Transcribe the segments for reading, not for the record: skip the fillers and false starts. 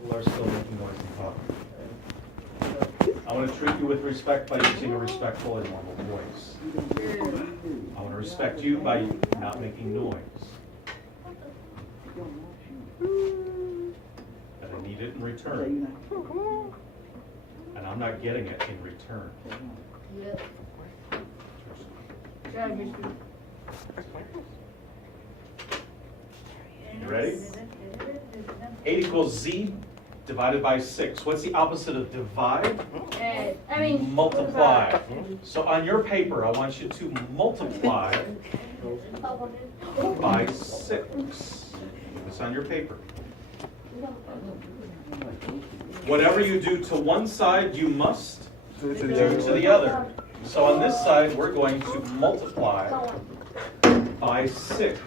People are still making noise and talking. I want to treat you with respect by using a respectful and normal voice. I want to respect you by not making noise. And I need it in return. And I'm not getting it in return. Yep. You ready? 8 equals z divided by 6. What's the opposite of divide? Multiply. So on your paper, I want you to multiply by 6. It's on your paper. Whatever you do to one side, you must do to the other. So on this side, we're going to multiply by 6.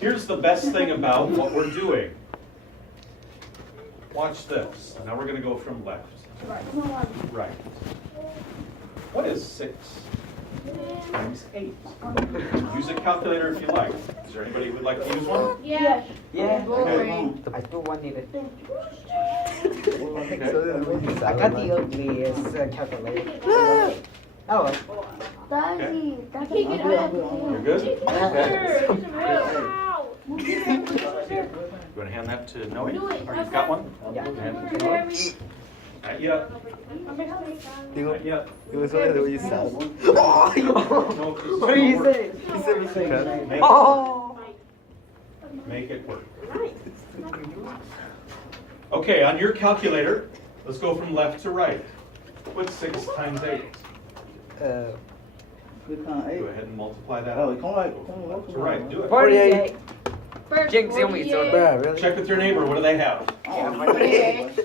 Here's the best thing about what we're doing. Watch this. Now we're going to go from left. Right. What is 6 times 8? Use a calculator if you like. Is there anybody who would like to use one? Yes. Yeah. Okay. I do want it. Okay. I got the ugliest calculator. Oh. Daddy, I can't get out. You're good? Okay. Okay. You want to hand that to Noe? Or you've got one? Yeah. Hand it to Noe? Not yet. Not yet. It was only the way you sound. No, this What did you will say? He said the same thing. Make, Oh. make it work. Okay, on your calculator, let's go from left to right. What's 6 times 8? Go ahead and multiply that out. To right, do it. 48. Jinx, Bruh, really? Check with your neighbor, what do they have?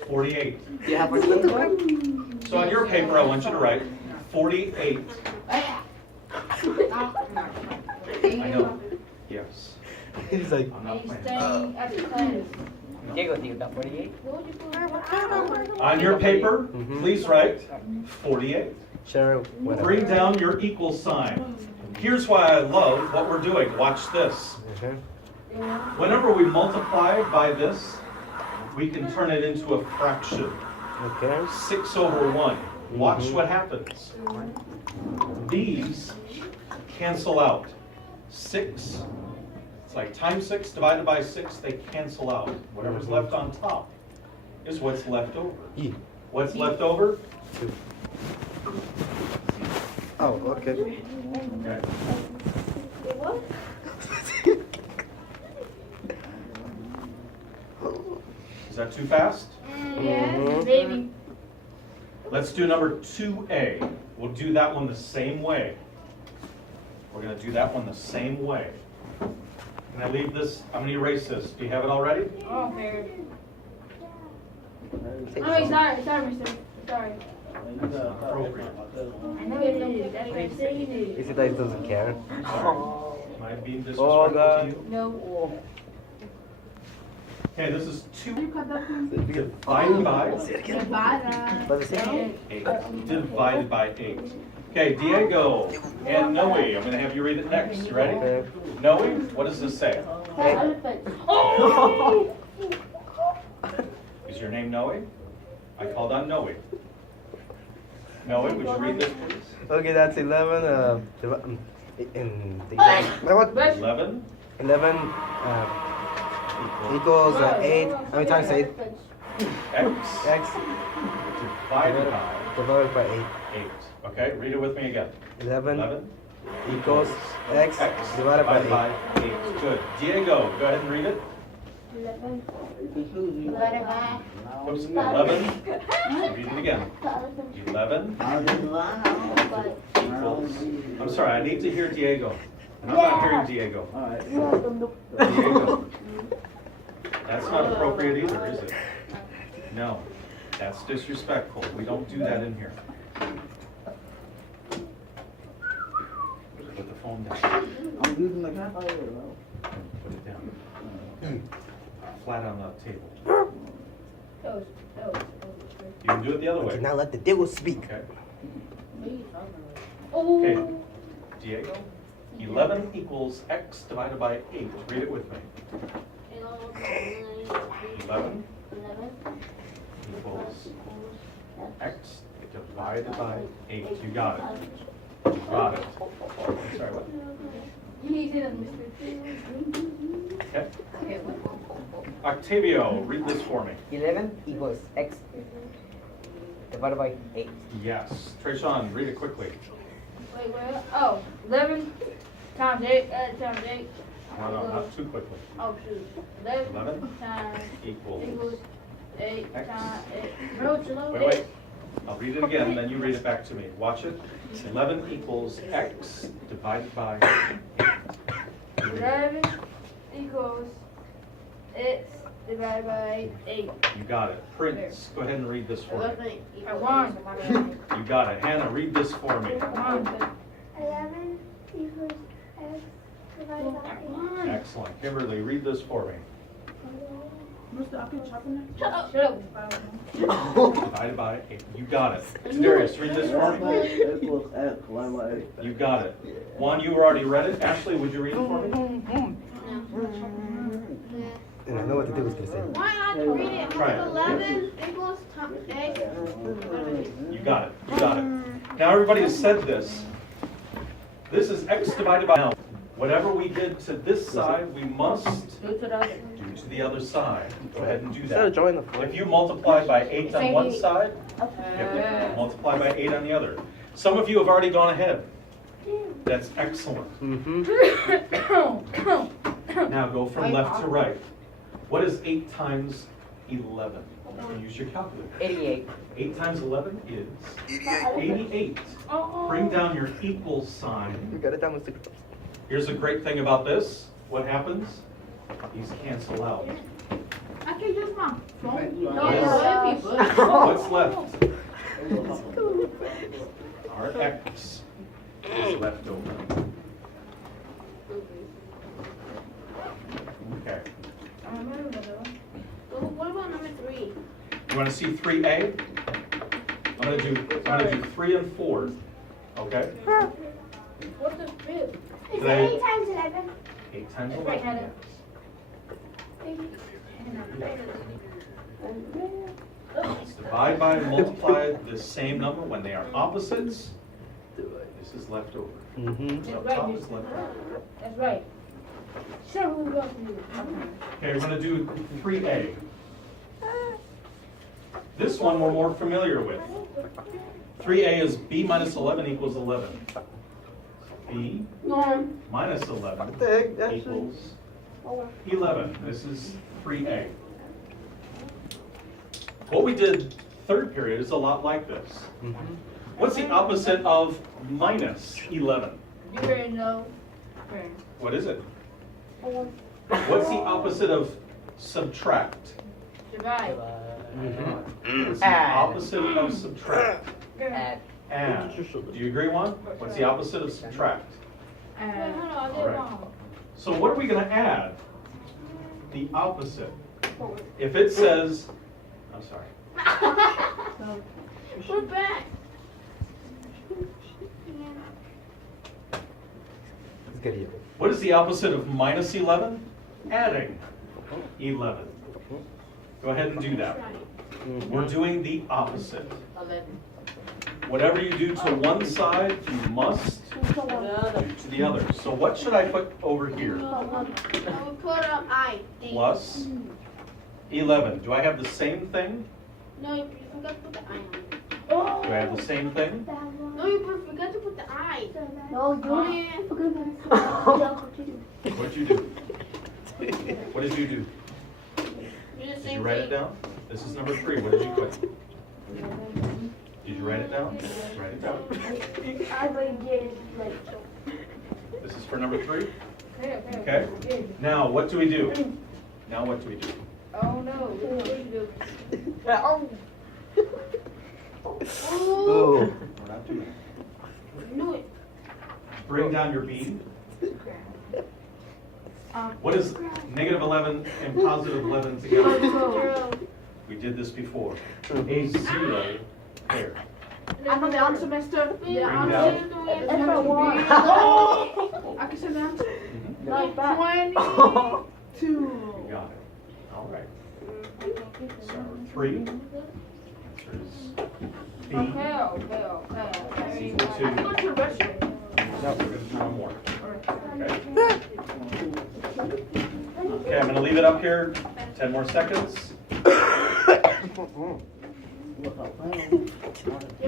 48. Yeah, but So on your paper, I want you to write 48. I know. Yes. He's like, I'm not playing. Diego, do you got 48? On your paper, please write 48. Cheryl, whatever. Bring down your equal sign. Here's why I love what we're doing. Watch this. Okay. Whenever we multiply by this, we can turn it into a fraction. Okay. 6 over 1. Watch what happens. These cancel out. 6, it's like times 6 divided by 6, they cancel out. Whatever's left on top is what's left over. E. What's left over? 2. Oh, okay. Okay. Is that too fast? Yes, baby. Let's do number 2A. We'll do that one the same way. We're going to do that one the same way. Can I leave this? I'm going to erase this. Do you have it already? Oh, fair. Oh, sorry, mister. Sorry. That's not appropriate. I know it. That's what I'm saying. Is it that he doesn't care? Am I being disrespectful Oh, to God. you? No. Okay, this is 2 Because divided by but the same. 8. Divided by 8. Okay, Diego and Noe, I'm going to have you read it next. You ready? Okay. Noe, what does this say? Oh! Is your name Noe? I called on Noe. Noe, would you read this, please? Okay, that's 11. In the what? 11 11 equals 8. How many times 8? x X divided by divided by 8. 8. Okay, read it with me again. 11 11 equals X divided by 8. 8. Good. Diego, go ahead and read it. 11. Oops, 11. Read it again. 11 equals. I'm sorry, I need to hear Diego. And I'm not hearing Diego. Diego. That's not appropriate either, is it? No, that's disrespectful. We don't do that in here. Put the phone down. Put it down. Flat on the table. You can do it the other way. Okay, now let the devil speak. Okay. Oh. Okay. Diego, 11 equals x divided by 8. Read it with me. 11 equals x divided by 8. You got it. You got it. Sorry, what? You need to Mr. Okay. Octavio, read this for me. 11 equals x divided by 8. Yes. Trayshawn, read it quickly. Wait, where? Oh, 11 times 8, times 8. No, not too quickly. Oh, shoot. 11 11 times Equals. 8 X. times 8. Bro, it's low. Wait. I'll read it again, then you read it back to me. Watch it. 11 equals x divided by 8. 11 equals x divided by 8. You got it. Prince, go ahead and read this for me. I won. You got it. Hannah, read this for me. 11 equals x divided by 8. Excellent. Kimberly, read this for me. Shut up. Divided by 8. You got it. Darius, read this for me. X equals X divided by 8. You got it. Juan, you already read it. Ashley, would you read it for me? And I know what to do was going to say. Why not to read it? Try it. 11 equals x. You got it. You got it. Now everybody has said this. This is x divided by now. Whatever we did to this side, we must do to the other side. Go ahead and do that. join the flag. If you multiply by 8 on one side, you have to multiply by 8 on the other. Some of you have already gone ahead. That's excellent. Now go from left to right. What is 8 times 11? Use your calculator. 88. 8 times 11 is 88. Bring down your equal sign. got it down with Here's the great thing about this. What happens? These cancel out. I can use my phone. What's left? Our x is left over. Okay. What about number 3? You want to see 3a? I'm gonna do 3 and 4. Okay? What's the fifth? Is Today- it 8 times 11? 8 times That's right, 11. Let's divide by and multiply the same number when they are opposites. This is left over. Up top is left over. That's right. Sure, we'll go from you. Okay, we're gonna do 3a. This one we're more familiar with. 3a is b minus 11 equals 11. b minus 11 equals 11. This is 3a. What we did third period is a lot like this. What's the opposite of minus 11? You already know. What is it? What's the opposite of subtract? Divide. What's the opposite of subtract? Add. Add. Do you agree, Juan? What's the opposite of subtract? And Hold on, I All did right. wrong. So what are we going to add? The opposite. If it says, I'm sorry. We're back. It's good here. What is the opposite of minus 11? Adding 11. Go ahead and do that. We're doing the opposite. 11. Whatever you do to one side, you must do to the other. So what should I put over here? I will put up I. Plus 11. Do I have the same thing? No, you forgot to put the I on. Do I have the same thing? No, you forgot to put the I. No, Man. What did you do? What did you do? You're the Did same you write it thing. down? This is number 3. What did you put? Did you write it down? Write it down. I already did like. This is for number 3. Okay. Okay. Now, what do we do? Now, what do we do? Oh no. What do you do? Oh. We're not doing that. Knew it. Bring down your b. What is negative 11 and positive 11 together? Zero. We did this before. A 0 pair. I know the answer, mister. Bring down. That's my one. I can say the answer. Like that. 22. You got it. All right. Sorry. 3. Answer is B. Okay. Is equal to. I'm going to the restroom. No, we're going to do one more. Okay, I'm going to leave it up here 10 more seconds. You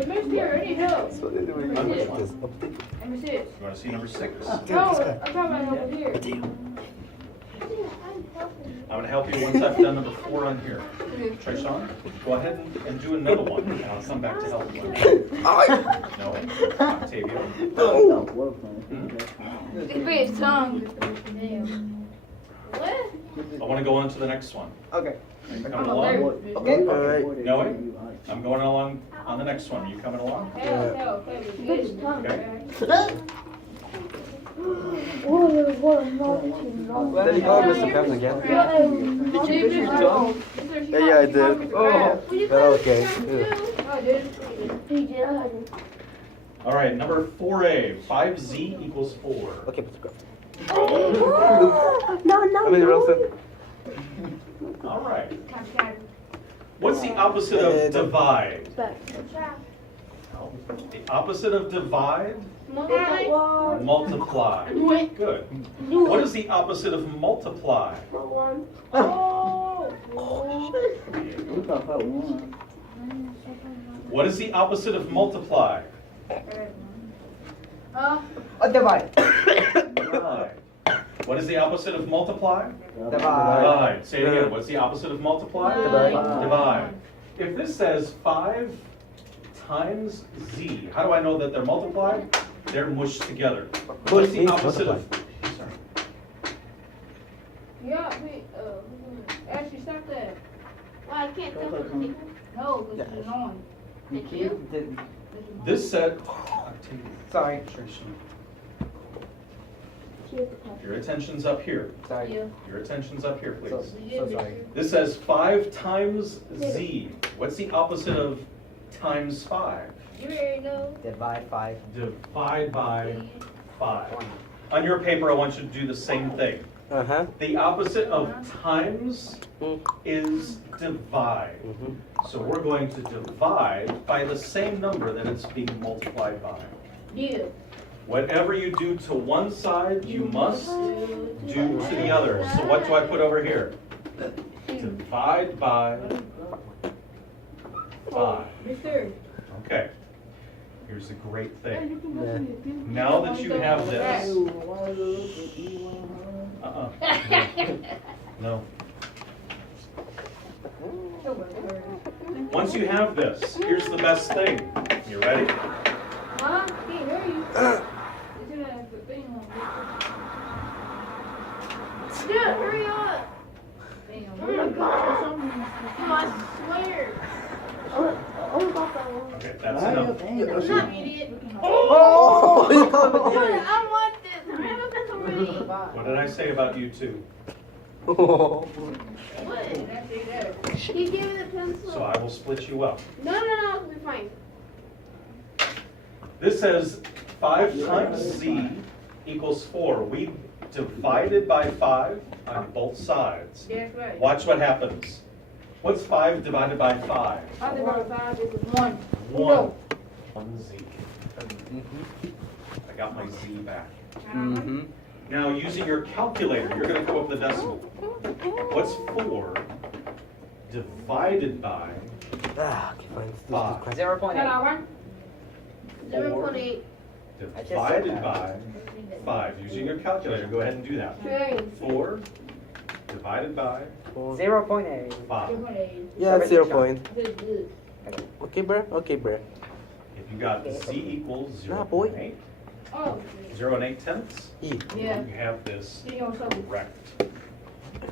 missed here already, no. What are they doing? On which one? Number 6. You want to see number 6? No, I'm talking about over here. I'm going to help you once I've done number 4 on here. Trayshawn, go ahead and do another one, and I'll come back to help you. No? Octavio? It's his tongue. What? I want to go on to the next one. Okay. You coming along? Okay. Alright. Noe? I'm going along on the next one. You coming along? Okay. His tongue. Okay. Then you call Mr. Peps again? Did you finish your tongue? Yeah, I did. Oh. Okay. All right, number 4A. 5Z equals 4. Okay, let's go. No, I mean, Wilson. All right. What's the opposite of divide? The opposite of divide? Multiply. Good. What is the opposite of multiply? What is the opposite of multiply? Divide. Divide. What is the opposite of multiply? Divide. Divide. Say it again. What's the opposite of multiply? Divide. Divide. If this says 5 times z, how do I know that they're multiplied? They're mushed together. What's the means opposite of? Sorry. Yeah, wait, actually stop that. Well, I can't tell what the No, because it's on. Thank you. This said. Sorry. Your attention's up here. Sorry. Your attention's up here, So please. sorry. This says 5 times z. What's the opposite of times 5? You already know. Divide 5. Divide by 5. On your paper, I want you to do the same thing. Uh-huh. The opposite of times is divide. So we're going to divide by the same number that it's being multiplied by. Yeah. Whatever you do to one side, you must do to the other. So what do I put over here? Divide by 5. Mister. Okay. Here's the great thing. Yeah. Now that you have this. No. Once you have this, here's the best thing. You ready? Huh? Can't hear you. It's in a thing on Dude, hurry up. thing on Oh my God. No, I swear. Okay, that's enough. I'm not an idiot. Oh! You call Dude, him a I want this. I have this already. What did I say about you two? What? That's it. He gave me the pencil. So I will split you up. No, it'll be fine. This says 5 times z equals 4. We divided by 5 on both sides. That's right. Watch what happens. What's 5 divided by 5? I think about 5 is 1. 1. 1z. I got my z back. Mm-hmm. Now, using your calculator, you're going to come up with the decimal. What's 4 divided by Ah, okay, fine. Let's do 5? this 0.8. 0.8. Divided by 5. Using your calculator, go ahead and do that. 4 divided by 0.8. 5. Yeah, it's 0 point. Okay, bruh? Okay, bruh. If you got z equals Nah, boy. 0.8, Oh, 0 and 8 tenths, E. yeah. you have this You know something. correct.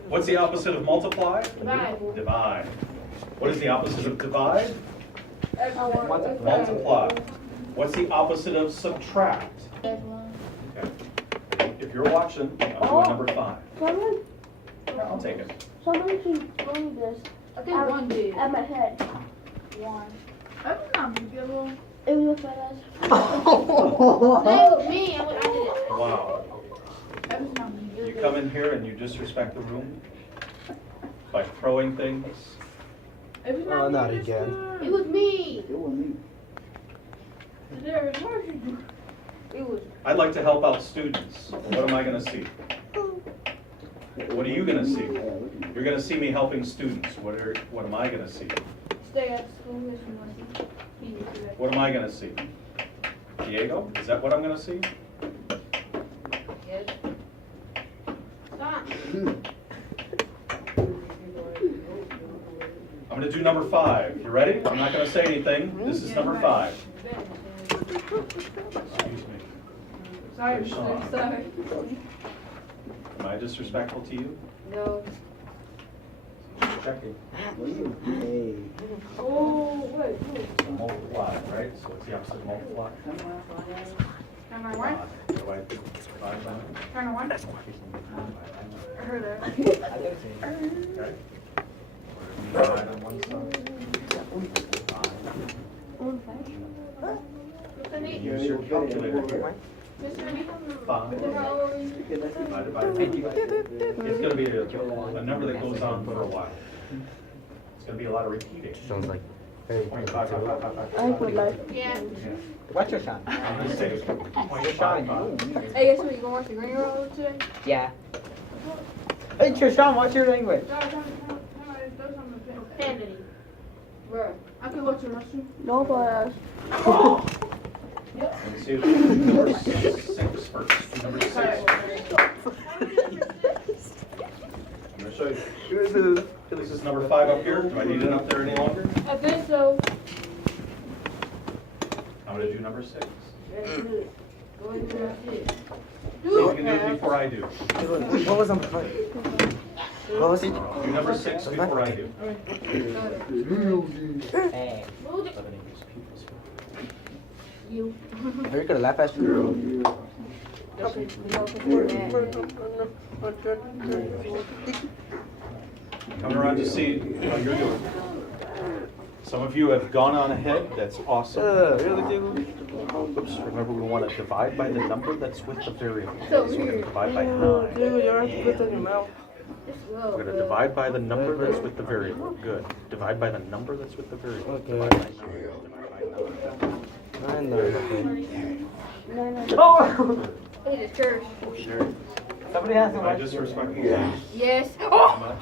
What's the opposite of multiply? Divide. Divide. What is the opposite of divide? Multiply. Multiply. What's the opposite of subtract? Okay. If you're watching, I'm doing number 5. Someone, I'll take it. someone can bring this I think 1 did. at my head. 1. That's not big deal. It was my last. No, me. I did it. Wow. That's not big deal. You come in here and you disrespect the room by throwing things. Oh, not again. It was me. It was I'd like to help out students. What am I gonna see? What are you gonna see? You're gonna see me helping students. What am I gonna see? stay at school if you want to. He did that. What am I gonna see? Diego? Is that what I'm gonna see? Yes. Stop. I'm gonna do number 5. You ready? I'm not gonna say anything. This is number 5. Excuse me. Sorry, Hey, Sean. sorry. Am I disrespectful to you? No. Checking. Hey. Oh, wait. It's a multiply, right? So what's the opposite of multiply? Turn my one. Divide by nine. Turn my one. I heard that. Okay. Divide on one side. Use your calculator here. Five divided by nine. It's gonna be a number that goes on for a while. It's gonna be a lot of repeating. Sounds like. Hey. 0.5. I would like. Yeah. What's your son? I'm gonna say Your son, 0.55. Hey, guess what? You gonna watch the Green Road today? Yeah. Hey, Trishan, what's your language? Family. Bro, I could watch the Russian. No, but Let's see, number 6 first. Number 6. I'm gonna show you. This is number 5 up here. Do I need it up there any longer? I think so. I'm gonna do number 6. Very good. Go into that shit. See if you can do it before I do. What was number 5? What was it? Do number 6 before I do. Hey. You. Are you gonna laugh at you? Coming around to see how you're doing. Some of you have gone on ahead. That's awesome. Oops, remember we want to divide by the number that's with the variable. So we're going to divide by 9. We're going to divide by the number that's with the variable. Good. Divide by the number that's with the variable. Okay. Divide by 9. I know. It is church. Somebody has to Am I watch. disrespectful? Yes. Oh!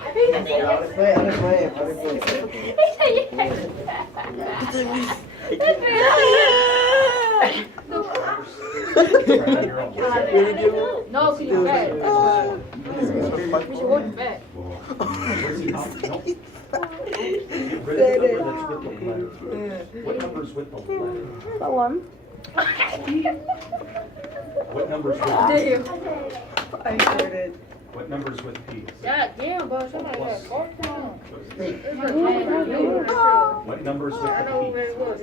No, see you back. We should hold you back. What number's with the letter? that one. What number's with P? Damn. I heard it. What number's with P? God damn, bro. Somebody got fourth down. What number's with I know the very well.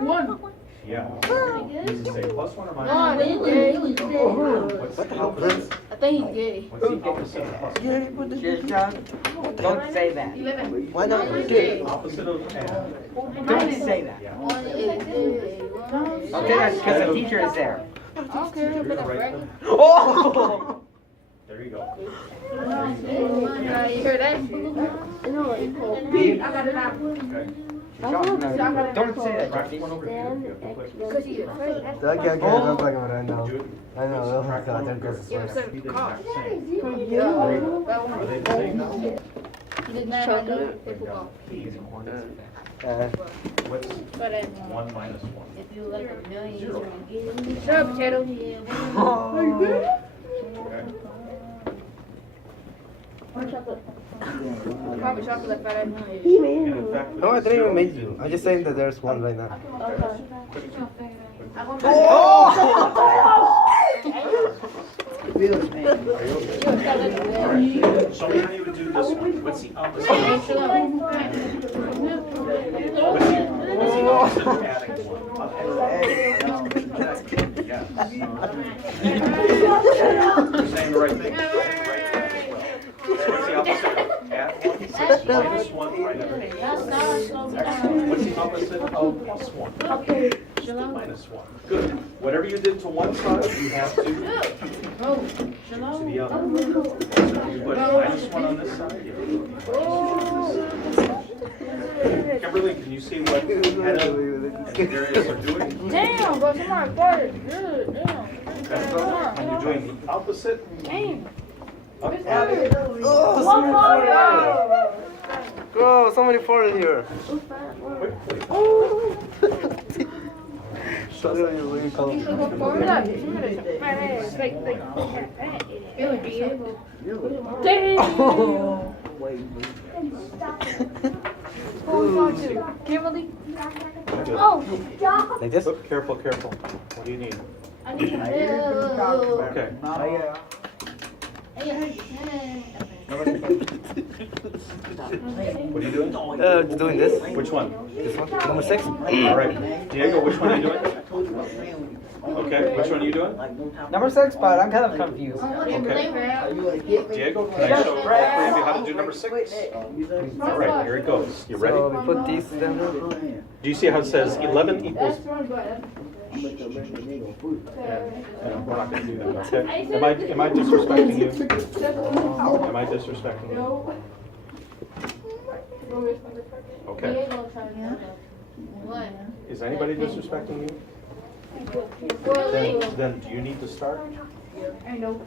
One. P? Yeah. Does it say plus 1 or No, minus I 1? think he's gay. What's the opposite? I think he's gay. What's the opposite of plus 1? Trishan, don't say that. Why not? Gay. Opposite of add. Don't say that. Yeah. One is gay. Don't say that because the teacher is there. I don't care You're about the that right bracket. one. Oh! There you go. Yeah, you heard that shit? No, I got it out. Okay. Don't say that. Practice one over here. You have to click. Because he's afraid. Okay, don't play with it, I know. Do it. I know, oh my god, there goes the Yeah, sweat. except the car. Be the exact same. Yeah, that Are they one. the same now? He did not like the football. What's But 1 minus 1? if you like a million, Zero. shut up, potato. Okay. Probably chocolate fat ass. And in fact, with No, I the didn't even zero- make you. I'm just saying that there's one right now. Are you okay? Alright. So we're going to do this one. What's the opposite? What's the opposite of adding 1? Yes. You're saying the right thing. What's the opposite of add 1? 6 minus 1 right under. Excellent. What's the opposite of plus 1? Minus 1. Good. Whatever you did to one side, you have to do to the other. So you put minus 1 on this side. You put plus 1 on this side. Kimberly, can you see what Hannah and Darius are doing? Damn, bro, somebody farted. Good, damn. Okay. And you're doing the opposite. Damn. Up. Oh, One more. Bro, somebody farted here. Oh, wait. Kimberly. Good. Oh, Like this? Oop, careful, careful. What do you need? I need some. Okay. Oh, yeah. What are you doing? Doing this. Which one? This one. Number 6. All right. Diego, which one are you doing? Okay, which one are you doing? Number 6, but I'm kind of confused. Okay. Diego, can I show all three of you how to do number 6? All right, here it goes. You ready? So we put these down here. Do you see how it says 11 equals? That's one button. No, we're not going to do that. Okay. Am I disrespecting you? Am I disrespecting you? Okay. What? Is anybody disrespecting you? Then do you need to start? I know.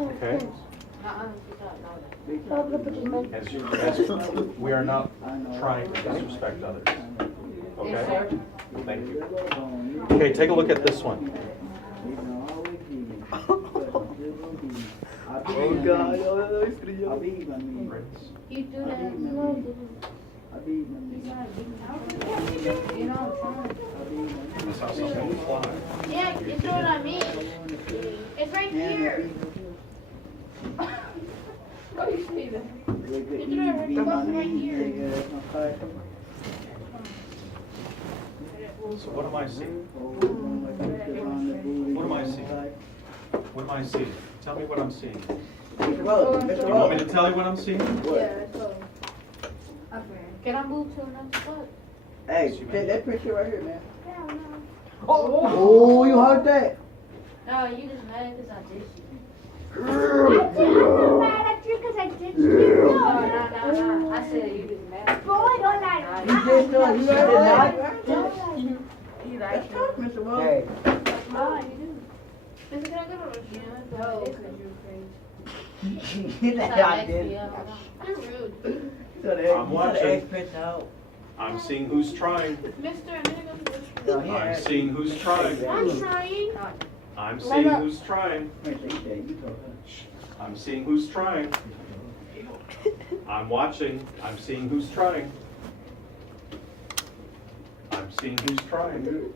Okay. As we are not trying to disrespect others. Okay? Thank you. Okay, take a look at this one. Oh, God. Prince. You do that. You know, I saw something fly. Yeah, you know what I mean. It's right here. oh, you see that? It's right here. So what am I seeing? What am I seeing? What am I seeing? Tell me what I'm seeing. You want me to tell you what I'm seeing? Yeah, so. Can I move to another spot? Hey, that picture right here, man. Oh, you heard that? No, you just mad because I did shit. I'm mad at you because I did you. No. I said you just mad. Boy, don't lie. You did not, you did not. You like Talk, Mr. Wells. Hey. No, you do. Listen, can I go to the gym? No, because you're crazy. He said, I did. You're rude. I'm watching. I'm seeing who's trying. Mister, I'm gonna go to the I'm seeing who's trying. I'm trying. I'm seeing who's trying. I'm seeing who's trying. I'm watching. I'm seeing who's trying. I'm seeing who's trying.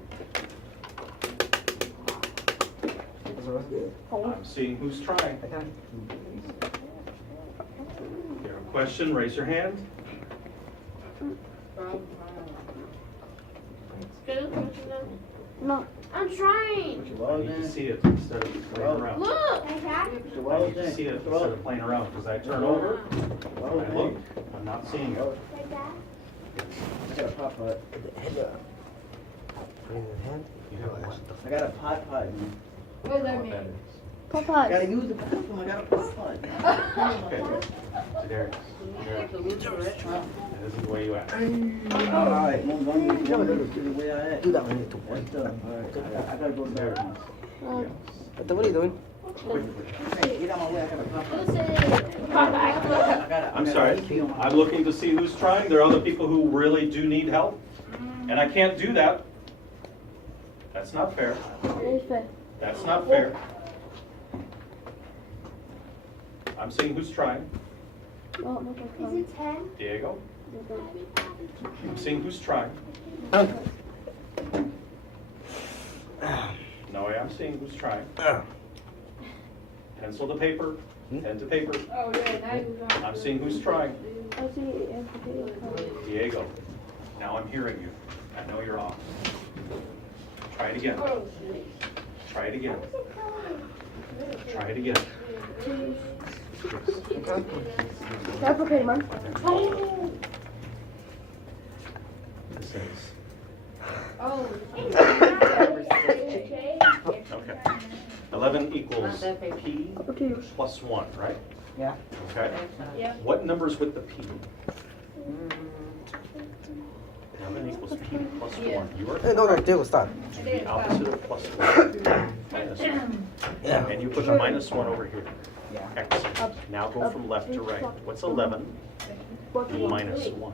I'm seeing who's trying. If you have a question, raise your hand. No. I'm trying. I need to see it instead of playing around. Look. I need to see it instead of playing around because I turn over, I look, I'm not seeing it. I got a pot pot. You have one. I got a pot pot. Man. What does that What mean? that is. I Papa. gotta use the bathroom. I got a pot pot. Okay. Darius. This is the way you act. Alright, move on. The way I act. Do that one. That's alright. I gotta go to the bathroom. What are you doing? Hey, get out of my way. I got a pot pot. Listen. I'm sorry, I'm looking to see who's trying. There are other people who really do need help, and I can't do that. That's not fair. It's fair. That's not fair. I'm seeing who's trying. No, no, no, Is it 10? Diego. no. I'm seeing who's trying. No, I'm seeing who's trying. Pencil to paper, pen to paper. Oh, yeah, now you're trying. I'm seeing who's trying. I see it. Diego. Now I'm hearing you. I know you're off. Try it again. Oh, shit. Try it again. Try it again. That's okay, man. This is. Oh. Okay. 11 equals P Up to you. plus 1, right? Yeah. Okay. Yeah. What number's with the P? 1. You are No, no, they will start. to the opposite of plus 1. Minus 1. Yeah. And you put a minus 1 over here. Yeah. X. Now go from left to right. What's 11 minus 1?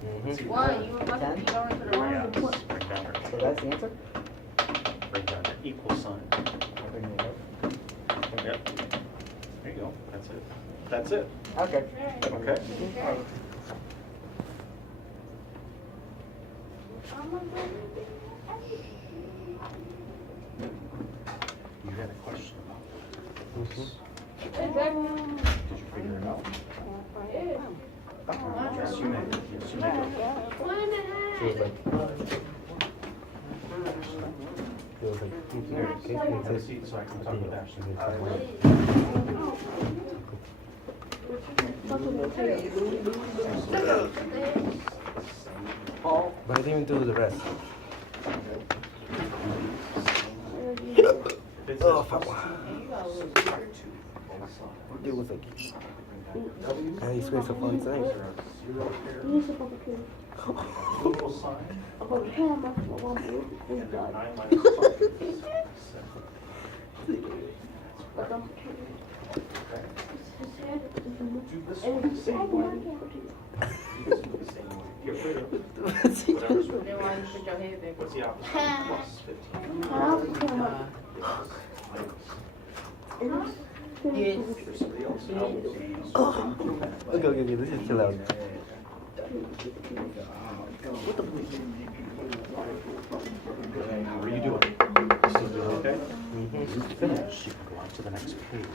Mm-hmm. One, you must Ten? be going to the Yeah, right. bring down our So that's the answer? bring down your equal sign. Bring it up. Yep. There you go. That's it. That's it. Okay. Okay? You had a question about this. Did you figure it out? Yes, you did. Yes, you did. One and a half. Feels like. Feels like. Here, have a seat so I can talk with Ashley. Paul, But I didn't even do the rest. Oh, fuck. It was like. I experienced a fun thing. You used to complicate. Equal sign. About him, that's what one boy is done. 9 minus 5 is 7. But I'm Do this one the same way. Do this one the same way. Get rid of whatever's with Then why you put your head back? What's the opposite? Plus 15. I'll come up. For somebody else. Okay, okay, okay, let's just chill out. How are you doing? Still doing okay? You finish. You can go on to the next page.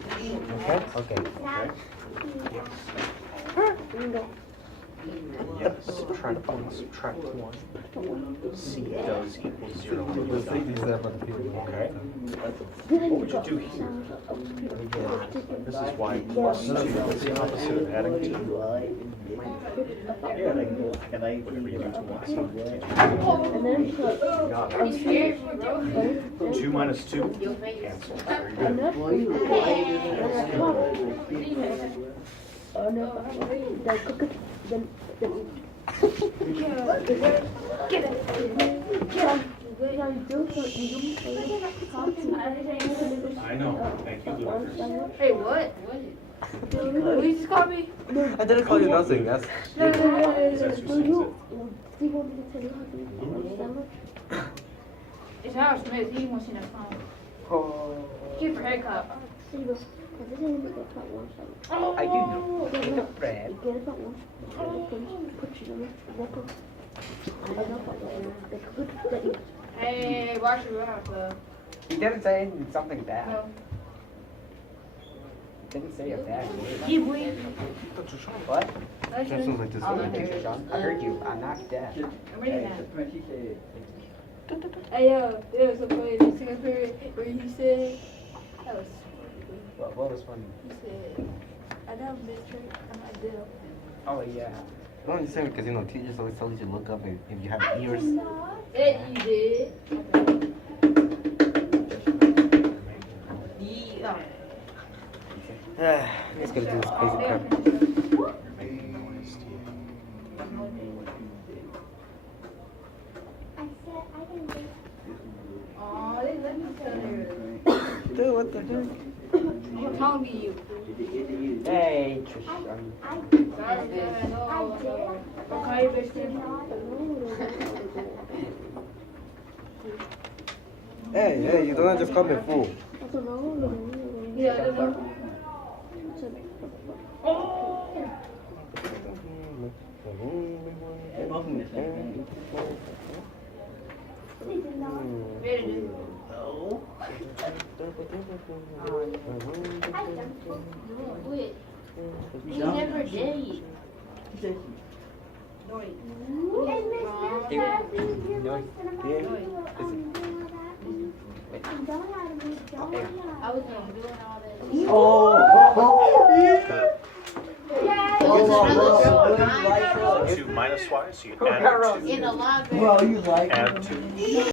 Okay? Okay. Okay? Yes. Subtract 1, subtract 1. C does equal 0. Let's take these up on the field. Okay. What would you do here? This is y plus 2. What's the opposite of adding 2? Whatever you do to 1. And then Got I'm it. scared, bro. 2 minus 2? Cancel. Very good. enough. Oh no, then cook it, then get it. I know. Thank you, Lucas. Hey, what? What you just call me? I didn't call you nothing. That's. No, Is that who sings it? do you want me to tell you how to understand It's Howard Smith. He wants you to phone. Oh. Keep your haircut. it? See, this ain't the part one song. I do know. It's a friend. You get it part one. Put you in the record. I know part one. They could that you. Hey, watch your mouth, love. He didn't say something bad. No. He didn't say a bad word. He win. What? That's That sounds like this Oh, one. okay. Sean, I heard you. I'm not deaf. I'm ready now. when she said, Hey, yo, there was a funny the second period where he said, that was, What was funny? he said, I know Miss Trick, I'm not deaf. Oh, yeah. I don't understand because teachers always tell you to look up if you have ears. Yeah, you did. Yeah. Let's get to this crazy crap. Aw, they let me tell her. Dude, what the heck? I'm talking to you. Hey, Tristan. Sorry, Dad. No. Okay, bitch. Hey, you don't just call me fool. I don't know. Yeah, that's all. Ready to quit. He never did. I was doing all that. So 2 minus y, so you got add Rosie? 2. In the library. well, you like Add 2.